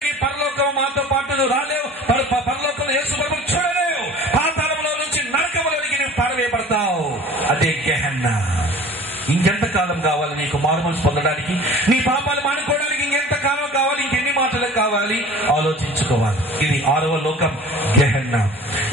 పరలోకం మాతో పాటు రాలేవు, పరలోకంలో యేసు ప్రభువును చూడలేవు, పాతాళంలో నుంచి నరకములోనికి నువ్వు పారవేయబడతావు. అదే గెహన్నా. ఇంకెంత కాలం కావాలి నీకు మారు మనసు పొందడానికి? నీ పాపాలు మానుకోవడానికి ఇంకెంత కాలం కావాలి? ఇంకెన్ని మాటలు కావాలి? ఆలోచించుకోవాలి. ఇది 6వ లోకం గెహన్నా.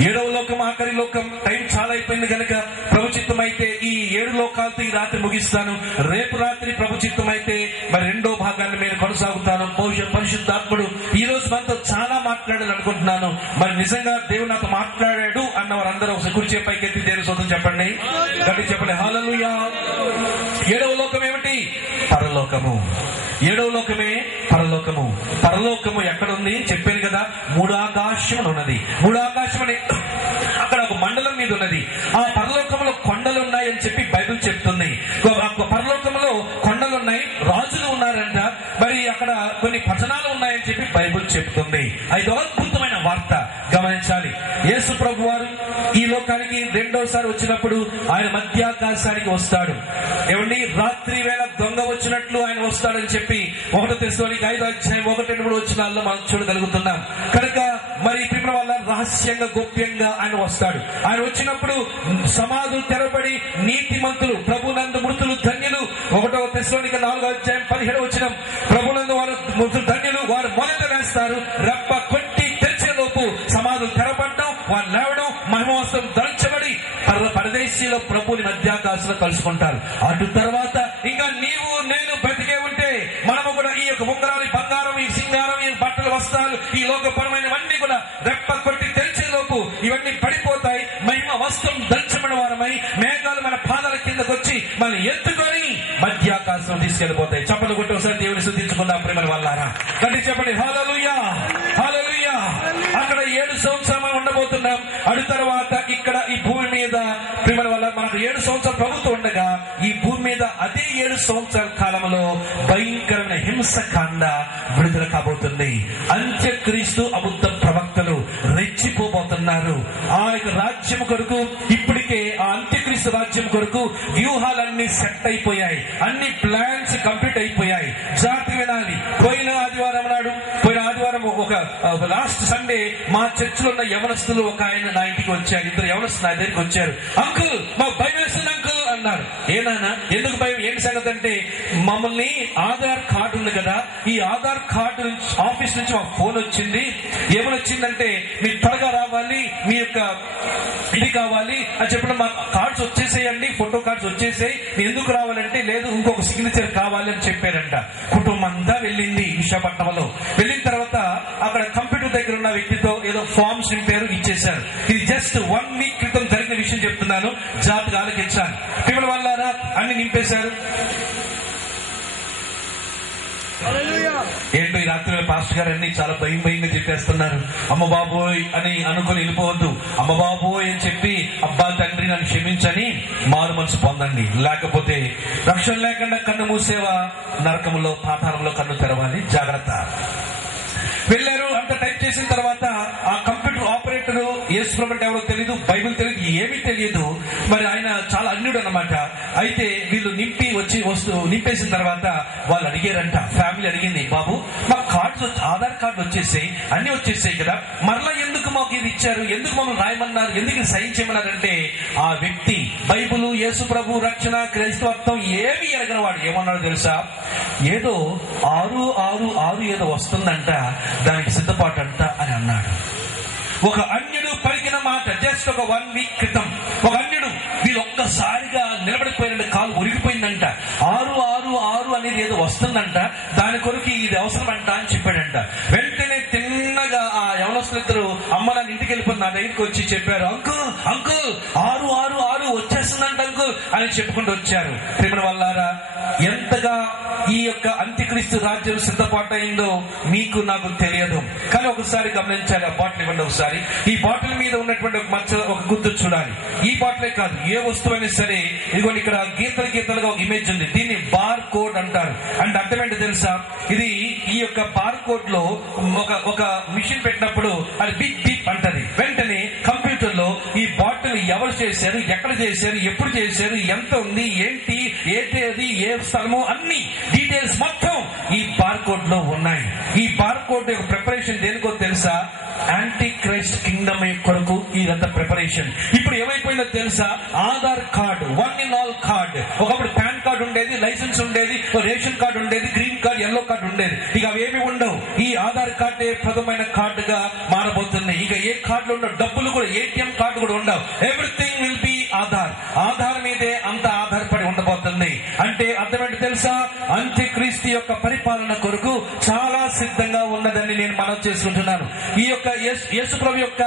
7వ లోకం ఆఖరి లోకం. టైం చాలా అయిపోయింది కనుక ప్రభుచిత్తం అయితే ఈ 7 లోకాలతో ఈ రాత్రి ముగిస్తాను. రేపు రాత్రి ప్రభుచిత్తం అయితే మరి 2వ భాగాన్ని నేను కొనసాగుతాను. పరిశుద్ధాత్ముడు ఈ రోజు మనతో చాలా మాట్లాడాలనుకుంటున్నాను. మరి నిజంగా దేవుడు నాతో మాట్లాడాడు అన్నవారు అందరూ ఒకసారి కుర్చీ పైకి ఎత్తి దేవుని స్తోత్రం చెప్పండి, గట్టి చెప్పండి హల్లెలూయా. 7వ లోకం ఏమిటి? పరలోకము. 7వ లోకమే పరలోకము. పరలోకము ఎక్కడుంది చెప్పాను కదా, 3 ఆకాశములు ఉన్నది. 3 ఆకాశమని అక్కడ ఒక మండలం మీద ఉన్నది. ఆ పరలోకంలో కొండలు ఉన్నాయి అని చెప్పి బైబిల్ చెప్తుంది. పరలోకంలో కొండలు ఉన్నాయి, రాజులు ఉన్నారంట, మరి అక్కడ కొన్ని పట్టణాలు ఉన్నాయని చెప్పి బైబిల్ చెప్తుంది. ఇది అద్భుతమైన వార్త, గమనించాలి. యేసు ప్రభు వారు ఈ లోకానికి 2వసారి వచ్చినప్పుడు ఆయన మధ్యాకాశానికి వస్తాడు. ఏమండి, రాత్రి వేళ దొంగ వచ్చినట్లు ఆయన వస్తాడని చెప్పి 1 తెస్సలోనికీ 5:1-3 వచనాల్లో మనం చూడగలుగుతున్నాం. కనుక మరి ప్రియమైన వాళ్ళ రహస్యంగా గోప్యంగా ఆయన వస్తాడు. ఆయన వచ్చినప్పుడు సమాధులు తెరబడి నీతిమంతులు ప్రభునందు మృతులు ధన్యులు. 1 తెస్సలోనికీ 4:17 వచనం, ప్రభునందు వారు మృతులు ధన్యులు, వారు మొదట వేస్తారు. రెప్ప కొట్టి తెరిచే లోపు సమాధులు తెరపడడం, వారు లేవడం, మహిమవస్త్రం ధరించబడి పరదేశీలో ప్రభుని మధ్యాకాశంలో కలుసుకుంటారు. అటు తర్వాత ఇంకా నీవు నేను బ్రతికే ఉంటే మనము కూడా ఈ యొక్క ఉంగరాలు, బంగారం, ఈ సింగారం, ఈ బట్టలు, వస్త్రాలు, ఈ లోకపరమైనవన్నీ కూడా రెప్ప కొట్టి తెరిచే లోపు ఇవన్నీ పడిపోతాయి. మహిమ వస్త్రం ధరించబడిన వారమై మేఘాలు మన పాదాల కిందకు వచ్చి మనం ఎత్తుకొని మధ్యాకాశం తీసుకెళ్లిపోతాయి. చప్పలు కొట్టి ఒకసారి దేవుని స్తుతించుకుందాం ప్రేమల వల్లారా, కంటి చెప్పండి హల్లెలూయా, హల్లెలూయా. అక్కడ 7 సంవత్సరాలు ఉండబోతున్నాం. అటు తర్వాత ఇక్కడ ఈ భూమి మీద ప్రేమల వల్ల మనకు 7 సంవత్సరాలు ప్రభుత్వం ఉండగా ఈ భూమి మీద అదే 7 సంవత్సరాల కాలంలో భయంకరమైన హింసకాండ విడుదల కాబోతుంది. అంత్యక్రీస్తు అబద్ధ ప్రవక్తలు రెచ్చిపోబోతున్నారు. ఆ యొక్క రాజ్యం కొరకు ఇప్పటికే ఆ అంత్యక్రీస్తు రాజ్యం కొరకు వ్యూహాలన్నీ సెట్ అయిపోయాయి, అన్ని ప్లాన్స్ కంప్లీట్ అయిపోయాయి. జాగ్రత్త వినాలి. పోయిన ఆదివారం ఒక లాస్ట్ సండే మా చర్చిలో ఉన్న యవనస్తులు ఒక ఆయన నా ఇంటికి వచ్చారు. 2 యవనస్తులు నా దగ్గరికి వచ్చారు. అంకుల్ మాకు భయం వేస్తుంది అంకుల్ అన్నారు. ఏనానా ఎందుకు భయం, ఏంటి సంగతి అంటే, మమ్మల్ని ఆధార్ కార్డు ఉంది కదా, ఈ ఆధార్ కార్డు ఆఫీస్ నుంచి మాకు ఫోన్ వచ్చింది. ఏమని వచ్చిందంటే మీరు త్వరగా రావాలి, మీ యొక్క ఇది కావాలి అని చెప్పిన మా కార్డ్స్ వచ్చేసేయండి, ఫోటో కార్డ్స్ వచ్చేసాయి, మీరు ఎందుకు రావాలంటే లేదు ఇంకొక సిగ్నేచర్ కావాలి అని చెప్పారంట. కుటుంబం అంతా వెళ్ళింది విశాఖపట్నంలో. వెళ్ళిన తర్వాత అక్కడ కంప్యూటర్ దగ్గర ఉన్న వ్యక్తితో ఏదో ఫామ్స్ నింపారు, ఇచ్చేశారు. ఇది జస్ట్ 1 వీక్ క్రితం జరిగిన విషయం చెప్తున్నాను, జాగ్రత్తగా ఆలోచించాలి. పిల్లల వల్లారా అన్ని నింపేశారు. ఏంటో ఈ రాత్రి పాస్టర్ గారు అన్ని చాలా భయంగా చెప్పేస్తున్నారు. అమ్మ బాబోయ్ అని అనుకుని వెళ్ళిపోవద్దు. అమ్మ బాబోయ్ అని చెప్పి అబ్బా తండ్రి నన్ను క్షమించని మారు మనసు పొందండి. లేకపోతే రక్షణ లేకుండా కన్ను మూసేవా, నరకంలో పాతాళంలో కన్ను తెరవాలి. జాగ్రత్త. వెళ్ళారు. అంత టైప్ చేసిన తర్వాత ఆ కంప్యూటర్ ఆపరేటర్ యేసు ప్రభు ఎవరో తెలియదు, బైబిల్ తెలియదు, ఏమీ తెలియదు. మరి ఆయన చాలా అన్యుడు అన్నమాట. అయితే వీళ్ళు నింపేసిన తర్వాత వాళ్ళు అడిగారంట, ఫ్యామిలీ అడిగింది, బాబు మాకు కార్డ్స్ ఆధార్ కార్డు వచ్చేసాయి, అన్ని వచ్చేసాయి కదా, మరలా ఎందుకు మాకు ఇది ఇచ్చారు, ఎందుకు మమ్మల్ని రాయమన్నారు, ఎందుకు సైన్ చేయమన్నారంటే ఆ వ్యక్తి బైబిల్, యేసు ప్రభు, రక్షణ, క్రైస్తవత్వం ఏమి ఎరగనవాడు ఏమన్నాడు తెలుసా, ఏదో 666 ఏదో వస్తుందంట, దానికి సిద్ధపాటు అంట అని అన్నాడు. ఒక అన్యుడు పలికిన మాట జస్ట్ ఒక 1 వీక్ క్రితం ఒక అన్యుడు వీళ్ళు ఒక్కసారిగా నిలబడిపోయిన కాలు ఉరిగిపోయిందంట. 666 అనేది ఏదో వస్తుందంట, దాని కొరకు ఇది అవసరం అంట అని చెప్పాడంట. వెంటనే తిన్నగా ఆ యవనస్తులిద్దరు అమ్మ నా ఇంటికి వెళ్ళిపోయి నా దగ్గరికి వచ్చి చెప్పారు, అంకుల్ 666 వచ్చేస్తుందంట అంకుల్ అని చెప్పుకుంటూ వచ్చారు. ప్రేమ వల్లారా, ఎంతగా ఈ యొక్క అంత్యక్రీస్తు రాజ్యం సిద్ధపాటు అయిందో మీకు నాకు తెలియదు. కానీ ఒకసారి గమనించాలి. ఆ బాటిల్ ఇవ్వండి ఒకసారి. ఈ బాటిల్ మీద ఉన్నటువంటి ఒక మచ్చ, ఒక గుర్తు చూడాలి. ఈ బాటిలే కాదు, ఏ వస్తువైనా సరే. ఇదిగోండి ఇక్కడ గీతలుగా ఒక ఇమేజ్ ఉంది. దీన్ని బార్ కోడ్ అంటారు. అంటే అర్థం ఏంటో తెలుసా, ఇది ఈ యొక్క బార్ కోడ్ లో ఒక మిషన్ పెట్టినప్పుడు అది బిప్ బిప్ అంటది. వెంటనే కంప్యూటర్ లో ఈ బాటిల్ ఎవరు చేశారు, ఎక్కడ చేశారు, ఎప్పుడు చేశారు, ఎంత ఉంది, ఏంటి, ఏ తేదీ, ఏ స్థలము, అన్ని డీటెయిల్స్ మొత్తం ఈ బార్కోడ్ లో ఉన్నాయి. ఈ బార్కోడ్ యొక్క ప్రిపరేషన్ దేనికో తెలుసా? యాంటీ క్రైస్ట్ కింగ్డమ్ కొరకు ఇదంతా ప్రిపరేషన్. ఇప్పుడు ఏమైపోయిందో తెలుసా? Aadhaar card, one in all card. ఒకప్పుడు పాన్ కార్డు ఉండేది, లైసెన్స్ ఉండేది, రేషన్ కార్డు ఉండేది, గ్రీన్ కార్డు, ఎల్లో కార్డు ఉండేది. ఇక అవేమి ఉండవు. ఈ ఆధార్ కార్డే ప్రథమైన కార్డుగా మారబోతుంది. ఇక ఏ కార్డులు ఉండవు, డబ్బులు కూడా, ఏటీఎం కార్డు కూడా ఉండవు. Everything will be Aadhaar. Aadhaar మీదే అంత ఆధారపడి ఉండబోతుంది. అంటే అర్థమేంటి తెలుసా? అంత్యక్రీస్తు యొక్క పరిపాలన కొరకు చాలా సిద్ధంగా ఉన్నదని నేను మనవి చేసుకుంటున్నాను. ఈ యొక్క యేసు ప్రభు యొక్క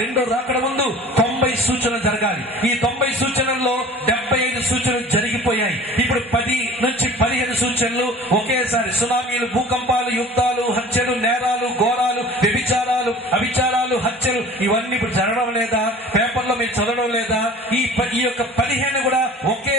రెండో రాకడ ముందు 90 సూచనలు జరగాలి. ఈ 90 సూచనల్లో 75 సూచనలు జరిగిపోయాయి. ఇప్పుడు 10 నుంచి 15 సూచనలు ఒకేసారి. సునామీలు, భూకంపాలు, యుద్ధాలు, హత్యలు, నేరాలు, ఘోరాలు, వ్యభిచారాలు, అవిచారాలు, హత్యలు, ఇవన్నీ ఇప్పుడు జరగడం లేదా? పేపర్లో మీరు చదవడం లేదా? ఈ యొక్క 15 కూడా ఒకే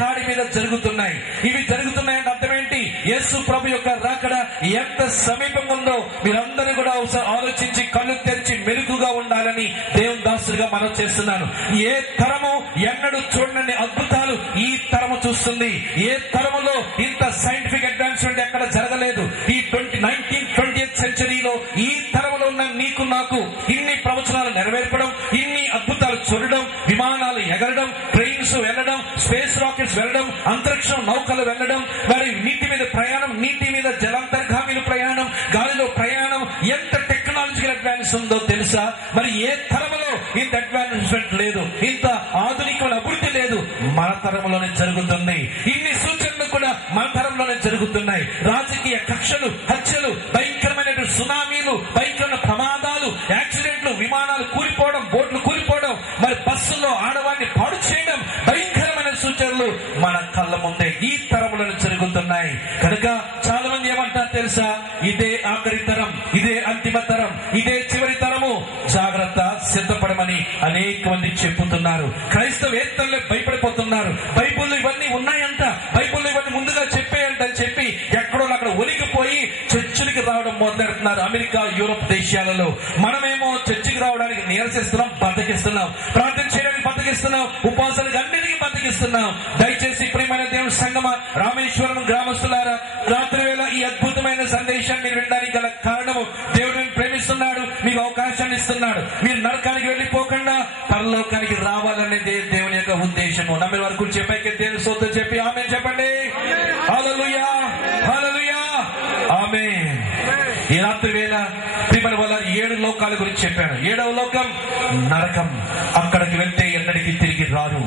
కాడి మీద జరుగుతున్నాయి. ఇవి జరుగుతున్నాయంటే అర్థం ఏంటి? యేసు ప్రభు యొక్క రాకడ ఎంత సమీపంగా ఉందో మీరందరూ కూడా ఆలోచించి కళ్ళు తెరిచి మెలుగుగా ఉండాలని దేవుని దాసులుగా మనం చేస్తున్నాను. ఏ తరము ఎన్నడూ చూడని అద్భుతాలు ఈ తరము చూస్తుంది. ఏ తరములో ఇంత సైంటిఫిక్ అడ్వాన్స్మెంట్ ఎక్కడ జరగలేదు. ఈ 19th సెంచరీలో ఈ తరములో ఉన్న నీకు నాకు ఇన్ని ప్రవచనాలు నెరవేర్పడం, ఇన్ని అద్భుతాలు చూడడం, విమానాలు ఎగరడం, ట్రైన్స్ వెళ్ళడం, స్పేస్ రాకెట్స్ వెళ్ళడం, అంతరిక్షం నౌకలు వెళ్ళడం, మరి నీటి మీద ప్రయాణం, నీటి మీద జలాంతర్గామిలు ప్రయాణం, గాలిలో ప్రయాణం, ఎంత టెక్నాలజికల్ అడ్వాన్స్ ఉందో తెలుసా? మరి ఏ తరములో ఇంత అడ్వాన్స్మెంట్ లేదు, ఇంత ఆధునికమైన అభివృద్ధి లేదు. మన తరంలోనే జరుగుతుంది. ఇన్ని సూచనలు కూడా మన తరంలోనే జరుగుతున్నాయి. రాజకీయ కక్షలు, హత్యలు, భయంకరమైన సునామీలు, భయంకరమైన ప్రమాదాలు, యాక్సిడెంట్లు, విమానాలు కూలిపోవడం, బోట్లు కూలిపోవడం, మరి బస్సుల్లో ఆడవారిని పాడు చేయడం, భయంకరమైన సూచనలు మన కళ్ళ ముందే ఈ తరములను జరుగుతున్నాయి. కనుక చాలా మంది ఏమంటారు తెలుసా? ఇదే ఆఖరి తరం, ఇదే అంతిమ తరం, ఇదే చివరి తరము, జాగ్రత్త, సిద్ధపడమని అనేక మంది చెప్పుతున్నారు. క్రైస్తవేత్తలే భయపడిపోతున్నారు. బైబుల్లో ఇవన్నీ ఉన్నాయంట, బైబుల్లో ఇవన్నీ ముందుగా చెప్పేయంటని చెప్పి ఎక్కడో అక్కడ ఒలిగిపోయి చర్చికి రావడం మొదలెడుతున్నారు. అమెరికా, యూరోప్ దేశాలలో. మనమేమో చర్చికి రావడానికి నీరసిస్తున్నాం, బద్దకిస్తున్నాం, ప్రార్థన చేయడానికి బద్దకిస్తున్నాం, ఉపవాసానికి అన్నిటికీ బద్దకిస్తున్నాం. దయచేసి ప్రియమైన దేవుని సంగమా, రామేశ్వరం గ్రామస్తులారా, రాత్రి వేళ ఈ అద్భుతమైన సందేశాన్ని మీరు వినడానికి గల కారణము, దేవుడు ప్రేమిస్తున్నాడు, మీకు అవకాశాన్ని ఇస్తున్నాడు. మీరు నరకానికి వెళ్ళిపోకుండా పరలోకానికి రావాలనేదే దేవుని యొక్క ఉద్దేశము. నమ్మిన వరకు చెప్పాక దేవుని స్తోత్రం చెప్పి ఆమేన్ చెప్పండి. హల్లెలూయా, హల్లెలూయా, ఆమేన్. ఈ రాత్రి వేళ ప్రియమైన వాళ్ళ 7 లోకాల గురించి చెప్పాను. 7వ లోకం నరకం. అక్కడికి వెళ్తే ఎన్నటికీ తిరిగి రారు.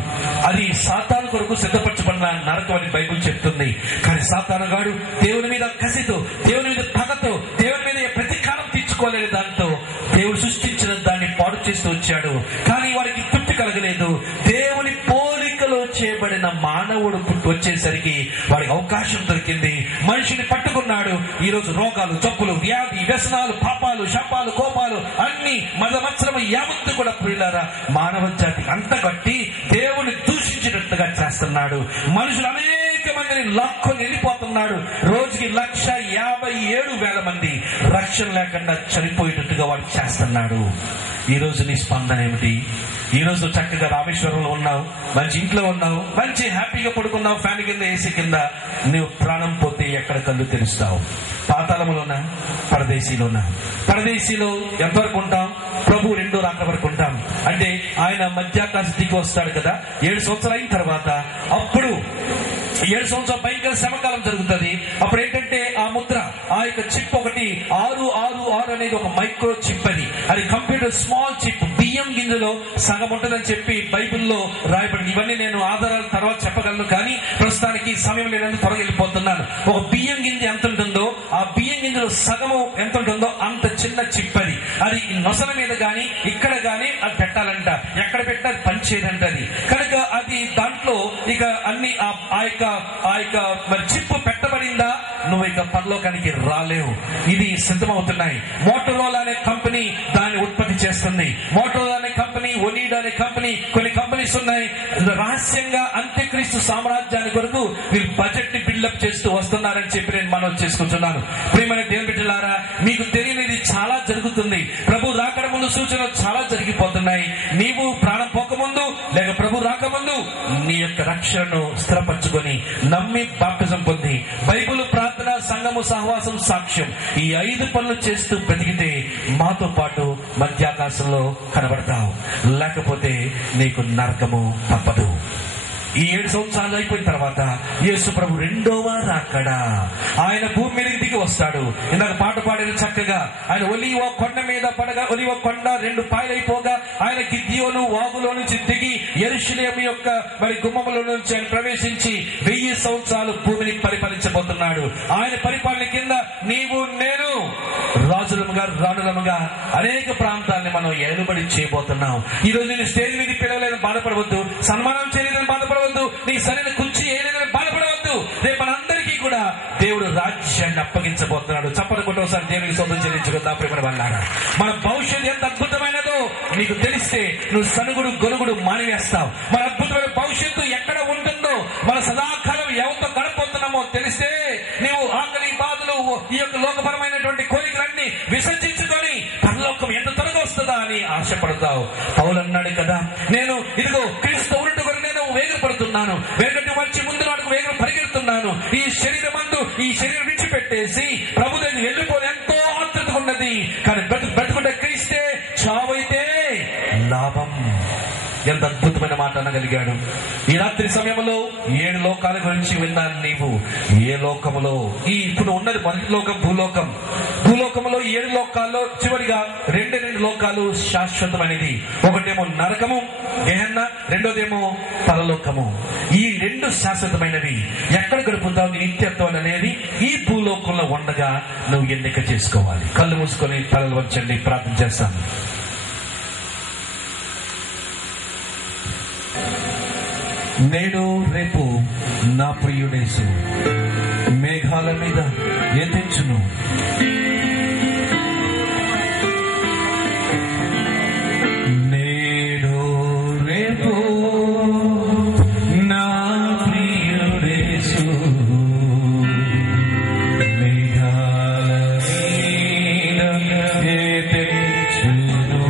అది సాతాను కొరకు సిద్ధపరచబడిన నరకం అని బైబిల్ చెప్తుంది. కానీ సాతాను గాడు దేవుని మీద కసితో, దేవుని మీద పగతో, దేవుని మీద ప్రతీకారం తీర్చుకోలేని దాంతో దేవుడు సృష్టించిన దాన్ని పాడు చేస్తూ వచ్చాడు. కానీ వారికి తృప్తి కలగలేదు. దేవుని పోలికలో చేయబడిన మానవుడు వచ్చేసరికి వారికి అవకాశం దొరికింది. మనిషిని పట్టుకున్నాడు. ఈ రోజు రోగాలు, జబ్బులు, వ్యాధి, వ్యసనాలు, పాపాలు, శాపాలు, కోపాలు అన్ని మదమత్సరము యావత్తు కూడా ప్రియులారా మానవ జాతి అంతగట్టి దేవుని దూషించినట్టుగా చేస్తున్నాడు. మనుషులు అనేక మందిని లాక్కొని వెళ్ళిపోతున్నాడు. రోజుకి 1,57,000 మంది రక్షణ లేకుండా చనిపోయేటట్టుగా వాడు చేస్తున్నాడు. ఈ రోజు నీ స్పందన ఏమిటి? ఈ రోజు చక్కగా రామేశ్వరంలో ఉన్నావు, మంచి ఇంట్లో ఉన్నావు, మంచి హ్యాపీగా పడుకున్నావు, ఫ్యాన్ కింద, ఏసీ కింద. నువ్వు ప్రాణం పోతే ఎక్కడ కళ్ళు తెరుస్తావు? పాతాళంలోనా, పరదేశీలోనా? పరదేశీలో ఎంతవరకు ఉంటాం? ప్రభు రెండో రాకడ వరకు ఉంటాం. అంటే ఆయన మధ్యాకాశ దిగి వస్తాడు కదా 7 సంవత్సరాలు అయిన తర్వాత. అప్పుడు 7 సంవత్సరాలు భయంకర శ్రమకాలం జరుగుతుంది. అప్పుడు ఏంటంటే ఆ ముద్ర, ఆ యొక్క చిప్ ఒకటి 666 అనేది ఒక మైక్రో చిప్. అది కంప్యూటర్ స్మాల్ చిప్, బియ్యం గింజలో సగం ఉంటుందని చెప్పి బైబిల్లో రాయబడింది. ఇవన్నీ నేను ఆధారాల తర్వాత చెప్పగలను, కానీ ప్రస్తుతానికి సమయం లేదని త్వరగా వెళ్ళిపోతున్నాను. ఒక బియ్యం గింజ ఎంత ఉంటుందో, ఆ బియ్యం గింజలో సగము ఎంత ఉంటుందో అంత చిన్న చిప్ అది. అది నొసల మీద గాని ఇక్కడ గాని అది పెట్టాలంట. ఎక్కడ పెట్టా పనిచేయదంట అది. కనుక అది దాంట్లో ఇక అన్ని ఆ యొక్క మరి చిప్పు పెట్టబడిందా, నువ్వు ఇక పరలోకానికి రాలేవు. ఇది సిద్ధమవుతున్నాయి. మోటరోలా అనే కంపెనీ దాన్ని ఉత్పత్తి చేస్తుంది. మోటరోలా అనే కంపెనీ, ఒనీడా అనే కంపెనీ, కొన్ని కంపెనీస్ ఉన్నాయి. రహస్యంగా అంత్యక్రీస్తు సామ్రాజ్యాన్ని కొరకు వీళ్ళు బడ్జెట్ ని బిల్డప్ చేస్తూ వస్తున్నారని చెప్పి నేను మనవి చేసుకుంటున్నాను. ప్రియమైన దేవుని బిడ్డలారా, మీకు తెలియనిది చాలా జరుగుతుంది. ప్రభు రాకడ అద్భుతములు సూచనలు చాలా జరిగిపోతున్నాయి. నీవు ప్రాణం పోకముందు లేక ప్రభు రాకముందు నీ యొక్క రక్షణను స్థిరపరచుకొని నమ్మి బాప్తిజం పొంది బైబిల్, ప్రార్థన, సంఘము, సహవాసం, సాక్ష్యం ఈ 5 పనులు చేస్తూ బ్రతికితే మాతో పాటు మధ్యాకాశంలో కనబడతావు. లేకపోతే నీకు నరకము తప్పదు. ఈ 7 సంవత్సరాలు అయిపోయిన తర్వాత యేసు ప్రభు రెండవ రాకడ ఆయన భూమి మీదకి దిగి వస్తాడు. ఇందాక పాట పాడిన చక్కగా ఆయన ఒలీవ కొండ మీద పడగా ఒలీవ కొండ 2 పాయలైపోగా ఆయన గిద్యోను వాగులో నుంచి దిగి యెరూషలేము యొక్క మరి గుమ్మముల నుంచి ఆయన ప్రవేశించి 1000 సంవత్సరాలు భూమిని పరిపాలించబోతున్నాడు. ఆయన పరిపాలన కింద నీవు నేను రాజులముగా రాణులముగా అనేక ప్రాంతాలని మనం ఏలుబడి చేయబోతున్నాం. ఈ రోజు నేను స్టేజ్ మీద పిలవలేదని బాధపడవద్దు, సన్మానం చేయలేదని బాధపడవద్దు, నీ సరైన కుర్చీ వేయలేదని బాధపడవద్దు. రేపు మనందరికీ కూడా దేవుడు రాజ్యాన్ని అప్పగించబోతున్నాడు. చప్పటి ఒకసారి దేవునికి స్తోత్రం చెల్లించుకుందాం. ప్రేమ వల్లారా, మన భవిష్యత్తు ఎంత అద్భుతమైనదో నీకు తెలిస్తే నువ్వు సనుగుడు గొలుగుడు మానివేస్తావు. మన అద్భుతమైన భవిష్యత్తు ఎక్కడ ఉంటుందో, మన సదాకాలం ఎవరితో గడపబోతున్నామో తెలిస్తే నీవు ఆకలి బాధలు ఈ యొక్క లోకపరమైనటువంటి కోరికలన్నీ విసర్జించుకొని పరలోకం ఎంత త్వరగా వస్తుందా అని ఆశపడతావు. పౌలు అన్నాడు కదా, నేను ఇదిగో క్రీస్తు ఉన్నట్టుకొని నేను వేగపడుతున్నాను, వేగటి వచ్చి ముందు వాడికి వేగం పరిగెడుతున్నాను. ఈ శరీరమందు ఈ శరీరం విడిచిపెట్టేసి ప్రభు దగ్గర వెళ్ళిపోయి ఎంతో ఆత్రత ఉన్నది. కానీ బ్రతుకుంటే క్రీస్తే, చావైతే లాభం. ఎంత అద్భుతమైన మాట అనగలిగాడు. ఈ రాత్రి సమయంలో 7 లోకాల గురించి విన్నాను. నీవు ఏ లోకములో ఇప్పుడు ఉన్నది మొదటి లోకం భూలోకం. భూలోకములో 7 లోకాల్లో చివరిగా 2 లోకాలు శాశ్వతమైనది. ఒకటేమో నరకము గెహెన్న, రెండోదేమో పరలోకము. ఈ 2 శాశ్వతమైనవి. ఎక్కడ గడుపుతావు నీ నిత్యత్వం అనేది ఈ భూలోకంలో ఉండగా నువ్వు ఎన్నిక చేసుకోవాలి. కళ్ళు మూసుకొని తలలు వంచండి, ప్రార్థన చేస్తాను. నేడు రేపు నా ప్రియుడేసు మేఘాల మీద ఎత్తించును. నేడు రేపు నా ప్రియుడేసు మేఘాల మీద ఎత్తించును.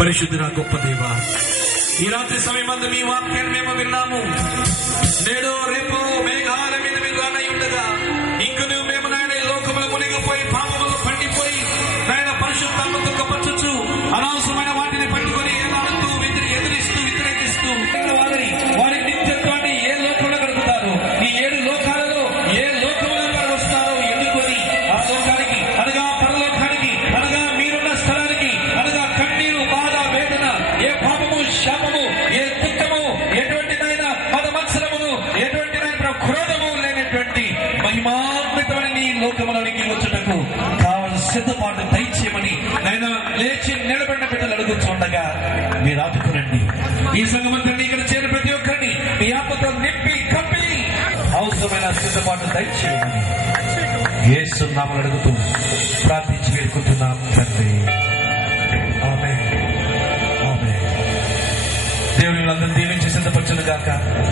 పరిశుద్ధుడా గొప్ప దేవా, ఈ రాత్రి సమయమందు మీ వాక్యాన్ని మేము విన్నాము. నేడు రేపు మేఘాల మీద మీరు రానై ఉండగా ఇంకను మేము నాయన లోకములు మునిగిపోయి పాపములు పండిపోయి నాయన పరిశుద్ధాత్మతో కప్పచ్చు అనవసరమైన వాటిని పట్టుకొని ఏనాడుతూ ఎదిరిస్తూ వ్యతిరేకిస్తూ వారి నిత్యత్వాన్ని ఏ లోకంలో గడుపుతారు, ఈ 7 లోకాలలో ఏ లోకంలో వారు వస్తారో ఎన్నుకొని ఆ లోకానికి అనగా పరలోకానికి అనగా మీరున్న స్థలానికి అనగా కన్నీరు బాధ వేదన ఏ పాపము శాపము ఏ దుఃఖము ఎటువంటిదైనా మదమత్సరమును ఎటువంటిదైనా క్రోధము లేనటువంటి మహిమాన్వితమైన నీ లోకములోనికి వచ్చుటకు కావాల్సిన సిద్ధపాటు దయచేయమని నేను లేచి నిలబడిన బిడ్డలు అడుగుతుండగా మీరు ఆదుకునండి. ఈ సంఘమంతని ఇక్కడ చేరిన ప్రతి ఒక్కరిని మీ ఆత్మతో నింపి కప్పి అవసరమైన సిద్ధపాటు దయచేయమని యేసు నామములో అడుగుతూ ప్రార్థించి వేడుకుంటున్నాం తండ్రి. ఆమేన్. ఆమేన్. దేవుని అందరినీ దీవించి సిద్ధపరచును గాక.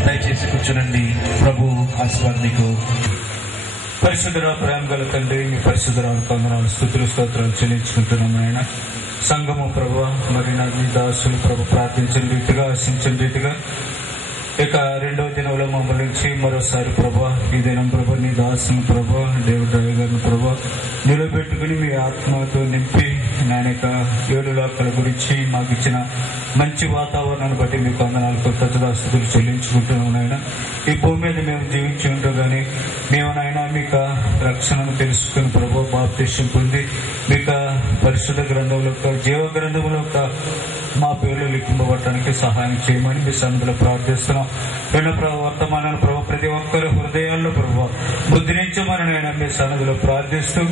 దయచేసి కూర్చునండి. ప్రభు ఆశీర్వాదం మీకు. పరిశుద్ధుడ ప్రేమ గల తండ్రి, మీ పరిశుద్ధ వందనాలు స్తుతులు స్తోత్రాలు చెల్లించుకుంటున్నాం ఆయన. సంఘము ప్రభు మరి మీ దాసులు ప్రభు ప్రార్థించిన రీతిగా ఆశించిన రీతిగా ఇక 2వ దినంలో మమ్మల్ని నుంచి మరోసారి ప్రభా ఈ దినం ప్రభా నీ దాసుని ప్రభా దేవుడు గారిని ప్రభా నిలబెట్టుకుని మీ ఆత్మతో నింపి నేను 7 లోకాల గురించి మాకు ఇచ్చిన మంచి వాతావరణాన్ని బట్టి మీకు వందనాలు కృతజ్ఞతాస్తుతులు చెల్లించుకుంటున్నాం నాయన. ఈ భూమి మీద మేము జీవించి ఉంటాం కానీ మేము నాయన మీకు రక్షణను తెలుసుకుని ప్రభా బాప్తిష్యం పొంది మీకు పరిశుద్ధ గ్రంథంలో జీవ గ్రంథంలో మా పేర్లు లిఖింపబడటానికి సహాయం చేయమని మీ సన్నిధిలో ప్రార్థిస్తున్నాం. వర్తమానాలు ప్రభు ప్రతి ఒక్కరి హృదయాల్లో ప్రభు ముద్రించమని నేను మీ సన్నిధిలో ప్రార్థిస్తూ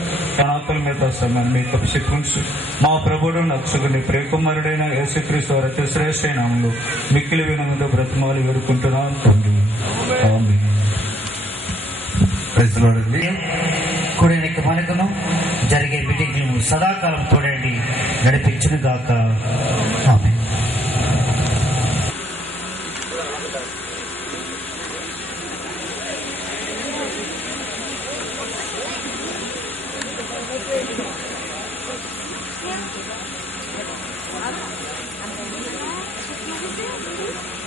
అనాథల మీద సమయాన్ని మీకు అభిషేకించు. మా ప్రభుడు నక్షకుని ప్రియకుమారుడైన యేసుక్రీస్తు అతి శ్రేష్ఠ నామములో మిక్కిలి వినముతో బ్రతిమాలు వేడుకుంటున్నాం తండ్రి. కూడనికి మనకును జరిగే మీటింగ్లను సదాకాలం చూడండి నడిపించును గాక. ఆమేన్. Thank you.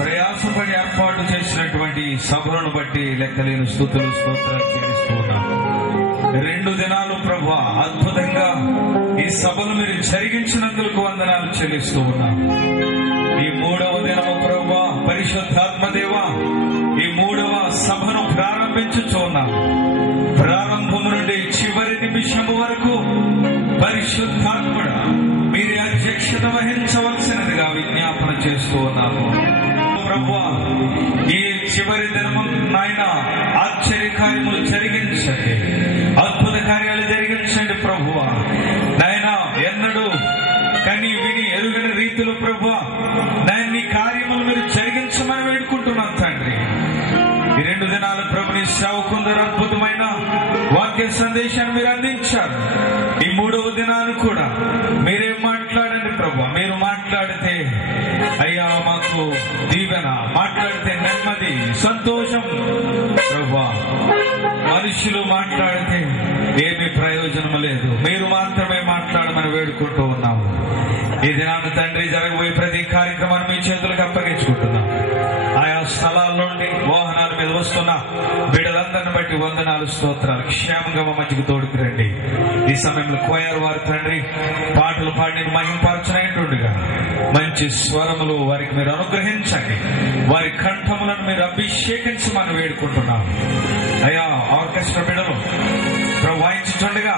ప్రయాసపడి ఏర్పాటు చేసినటువంటి సభలను బట్టి లెక్కలేని స్తుతులు స్తోత్రాలు చెల్లిస్తూ ఉన్నాం. 2 దినాలు ప్రభువా అద్భుతంగా ఈ సభలు మీరు జరిగించినందుకు వందనాలు చెల్లిస్తూ ఉన్నాం. ఈ 3వ దినము ప్రభువా పరిశుద్ధాత్మదేవా ఈ 3వ సభను ప్రారంభించుచున్నాం. ప్రారంభం నుండి చివరి నిమిషము వరకు పరిశుద్ధాత్ముడా మీరే అధ్యక్షత వహించవలసినదిగా విజ్ఞాపన చేస్తూ ఉన్నాము. ప్రభువా ఈ చివరి దినము నాయన ఆశ్చర్య కార్యములు జరిగించండి, అద్భుత కార్యాలు జరిగించండి ప్రభువా. నాయన ఎన్నడూ కని విని ఎరుగని రీతిలో ప్రభువా నాయన ఈ కార్యములు మీరు జరిగించమని వేడుకుంటున్నాం తండ్రి. ఈ 2 దినాలు ప్రభుని సేవకుందరు అద్భుతమైన వాక్య సందేశాన్ని మీరు అందించారు. ఈ 3వ దినాన్ని కూడా మీరే మాట్లాడండి ప్రభు. మీరు మాట్లాడితే అయ్యా మాకు దీవెన, మాట్లాడితే నెమ్మది, సంతోషం ప్రభు. మనుషులు మాట్లాడితే ఏమీ ప్రయోజనం లేదు, మీరు మాత్రమే మాట్లాడమని వేడుకుంటూ ఉన్నాము. ఈ దినాన్ని తండ్రి జరగబోయే ప్రతి కార్యక్రమాన్ని మీ చేతులకు అప్పగించుకుంటున్నాం. ఆయా స్థలాల నుండి వాహనాల మీద వస్తున్న బిడ్డలందరిని బట్టి వందనాలు స్తోత్రాలు. క్షేమంగా మా మధ్యకు తోడుకు రండి. ఈ సమయంలో కోయర్ వారు తండ్రి పాటలు పాడి మహింపరచనైతుండగా మంచి స్వరములు వారికి మీరు అనుగ్రహించండి. వారి కంఠములను మీరు అభిషేకించమని వేడుకుంటున్నాం. అయ్యా ఆర్కెస్ట్రా బిడ్డలు వాయించుండగా